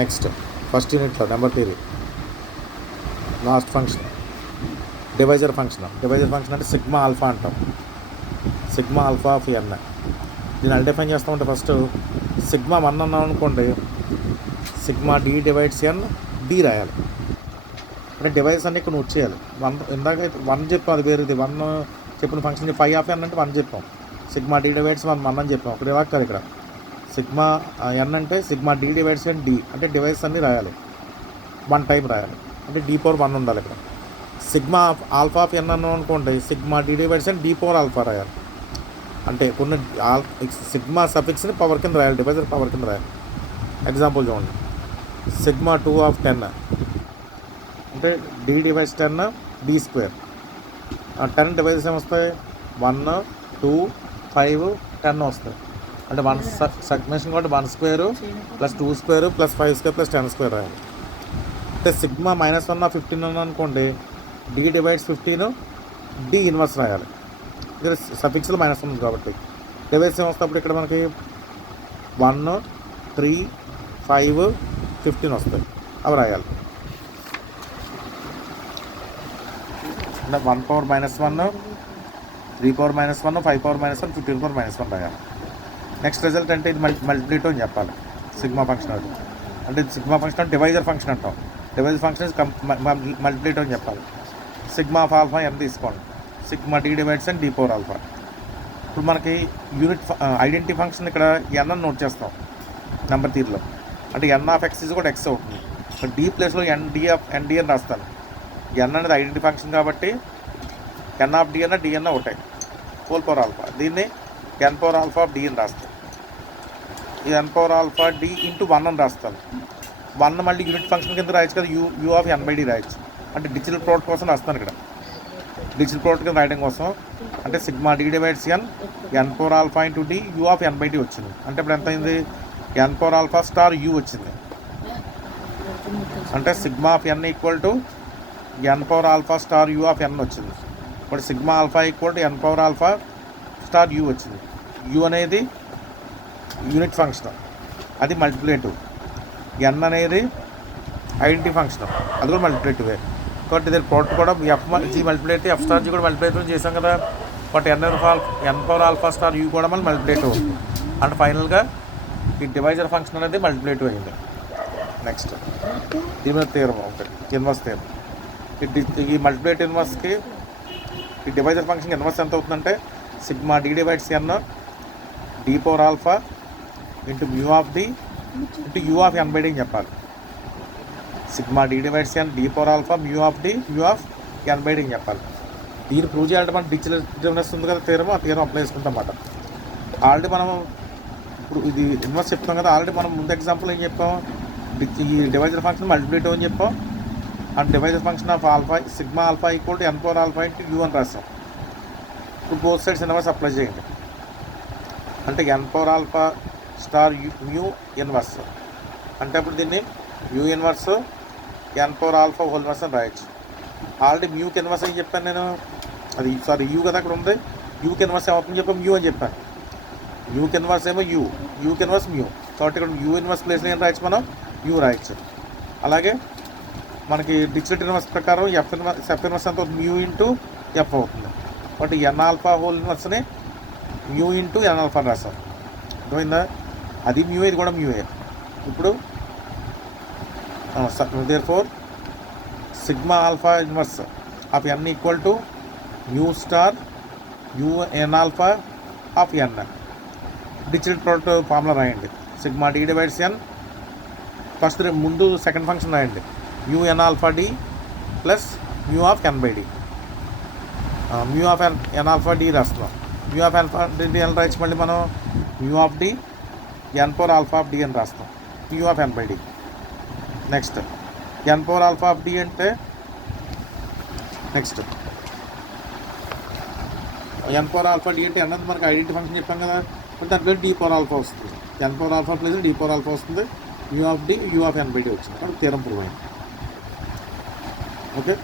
Next first యూనిట్లో number theory last function divisor function అంటే sigma alpha అంటాం. Sigma alpha of N దీన్ని అల్డిఫైన్ చేస్తామంటే ఫస్ట్ సిగ్మా 1 అన్నాం అనుకోండి, sigma D divides N D రాయాలి. అంటే డివైస్ అన్ని ఇక్కడ నోట్ చేయాలి. 1 ఇందాక 1 చెప్పాం, అది వేరేది. 1 చెప్పిన ఫంక్షన్ ఫైవ్ ఆఫ్ ఎన్ అంటే 1 చెప్పాం. సిగ్మా డి డివైడ్స్ 1 అని చెప్పాం. ఒకటి ఇలా కాదు, ఇక్కడ సిగ్మా ఎన్ అంటే sigma D divides N D అంటే డివైస్ అన్ని రాయాలి. 1 టైం రాయాలి, అంటే డి పవర్ 1 ఉండాలి. ఇక్కడ సిగ్మా ఆల్ఫా ఆఫ్ ఎన్ అన్నాం అనుకోండి, sigma D divides N D power alpha రాయాలి. అంటే కొన్ని సిగ్మా సఫిక్స్ని పవర్ కింద రాయాలి, డివైజర్ పవర్ కింద రాయాలి. ఎగ్జాంపుల్ చూడండి, సిగ్మా 2 ఆఫ్ 10 అంటే D divides 10 D square. 10 divisors ఏమొస్తాయి? 1 2 5 10 వస్తాయి. అంటే 1 సగ్మేషన్ కాబట్టి 1 square plus 2 square plus 5 square plus 10 square రాయాలి. అంటే సిగ్మా -1 ఆఫ్ 15 అనుకోండి, డి డివైడ్స్ 15 డి ఇన్వర్స్ రాయాలి. ఇక్కడ సఫిక్స్లో -1 ఉంది కాబట్టి డివైస్ ఏమొస్తాయి ఇక్కడ మనకి 1 3 5 15 వస్తాయి, అవి రాయాలి. అంటే 1 పవర్ -1 3 పవర్ -1 5 పవర్ -1 15 పవర్ -1 రాయాలి. నెక్స్ట్ రిజల్ట్ అంటే ఇది మల్టిప్లికేటివ్ అని చెప్పాలి. సిగ్మా ఫంక్షన్ అది అంటే సిగ్మా ఫంక్షన్ అంటే డివైజర్ ఫంక్షన్ అంటాం. డివైజర్ ఫంక్షన్ మల్టిప్లికేటివ్ అని చెప్పాలి. సిగ్మా ఆఫ్ ఆల్ఫా ఎంత తీసుకోండి, sigma D divides and D power alpha. ఇప్పుడు మనకి యూనిట్ ఐడెంటిటీ ఫంక్షన్ ఇక్కడ ఎన్ అని నోట్ చేస్తాం నెంబర్ థియరీలో. అంటే ఎన్ ఆఫ్ ఎక్స్ కూడా ఎక్స్ అవుతుంది. ఇక్కడ డి ప్లేస్లో ఎన్డి అని రాస్తాను. ఎన్ అనేది ఐడెంటిటీ ఫంక్షన్ కాబట్టి ఎన్ ఆఫ్ డి అన్న డి అన్న ఒకటే, హోల్ పవర్ ఆల్ఫా. దీన్ని ఎన్ పవర్ ఆల్ఫా ఆఫ్ డి అని రాస్తాను. ఈ ఎన్ పవర్ ఆల్ఫా డి ఇంటూ 1 అని రాస్తాను. 1 మళ్ళీ యూనిట్ ఫంక్షన్ కింద రాయొచ్చు కదా, U of N by D రాయొచ్చు. అంటే డిజిటల్ ప్రోడక్ట్ కోసం రాస్తాను ఇక్కడ, డిజిటల్ ప్రోడక్ట్ కింద రాయడం కోసం. అంటే sigma D divides n power alpha into d u of N by d వచ్చింది. అంటే ఇప్పుడు ఎంత అయింది? N power alpha star u వచ్చింది. అంటే sigma of n equal to n power alpha star u of n వచ్చింది. ఇప్పుడు sigma alpha equal to n power alpha star u వచ్చింది. యూ అనేది యూనిట్ ఫంక్షన్, అది మల్టిప్లికేటివ్. ఎన్ అనేది identity function, అది కూడా మల్టిప్లికేటివే. కాబట్టి దీని ప్రోడక్ట్ కూడా F G multiplicative, F star G కూడా మల్టిప్లికేటివ్ చేసాం కదా. But N power alpha star U కూడా మళ్ళీ మల్టిప్లికేటివ్. అంటే ఫైనల్గా ఈ డివైజర్ ఫంక్షన్ అనేది మల్టిప్లికేటివ్ అయింది. నెక్స్ట్ దీని మీద థియరం ఒకటి, ఇన్వర్స్ థియరం. ఈ మల్టిప్లికేటివ్ ఇన్వర్స్కి ఈ డివైజర్ ఫంక్షన్ ఇన్వర్స్ ఎంత అవుతుందంటే sigma D divides N D power alpha into mu of D into U of N by D అని చెప్పాలి. Sigma D divides N D power alpha mu of D mu of N by D అని చెప్పాలి. దీన్ని prove చేయాలంటే మనం డిటర్మినెన్స్ ఉంది కదా theorem, ఆ థియరం అప్లై చేసుకుంటాం అన్నమాట. ఆల్రెడీ మనం ఇప్పుడు ఇది ఇన్వర్స్ చెప్తాం కదా, ఆల్రెడీ మనం ముందు ఎగ్జాంపుల్ ఏం చెప్పాం, ఈ డివైజర్ ఫంక్షన్ మల్టిప్లికేటివ్ అని చెప్పాం. And divisor function of alpha sigma alpha equal to n power alpha into u అని రాస్తాం. ఇప్పుడు బోత్ సైడ్స్ ఇన్వర్స్ అప్లై చేయండి. అంటే n power alpha star mu inverse అంటే అప్పుడు దీన్ని u inverse n power alpha whole inverse అని రాయొచ్చు. ఆల్రెడీ మ్యూకి ఇన్వర్స్ అని చెప్పాను నేను, అది సారీ యూ కదా అక్కడ ఉంది. యూకి ఇన్వర్స్ ఏమవుతుంది చెప్పాను, మ్యూ అని చెప్పాను. యూకి ఇన్వర్స్ ఏమో యూకి ఇన్వర్స్ మ్యూ. కాబట్టి ఇక్కడ యూ ఇన్వర్స్ ప్లేస్లో ఏం రాయొచ్చు మనం, యూ రాయొచ్చు. అలాగే మనకి డిజిటల్ ఇన్వర్స్ ప్రకారం ఎఫ్ ఇన్వర్స్ ఎంత అవుతుంది, మ్యూ ఇంటూ ఎఫ్ అవుతుంది. కాబట్టి ఎన్ ఆల్ఫా హోల్ ఇన్వర్స్ని మ్యూ ఇంటూ ఎన్ ఆల్ఫా రాస్తాం. అర్థమైందా? అది మ్యూ, ఇది కూడా మ్యూఏ. ఇప్పుడు therefore sigma alpha inverse of n equal to mu star u n alpha of n. Digital product formula రాయండి. Sigma D divides n, first ముందు సెకండ్ ఫంక్షన్ రాయండి, mu n alpha d plus mu of N by d. Mu of n alpha d రాస్తున్నాం. Mu of n d n రాయొచ్చు. మళ్ళీ మనం mu of d n power alpha of d అని రాస్తాం, mu of N by d. Next n power alpha of d అంటే next n power alpha d అంటే అన్నది మనకి ఐడెంటిటీ ఫంక్షన్ చెప్పాం కదా, దాని పేరు డి పవర్ ఆల్ఫా వస్తుంది. N power alpha place d power alpha వస్తుంది. U of d u of N by d వచ్చింది. కాబట్టి థియరం ప్రూవ్ అయింది. ఓకే.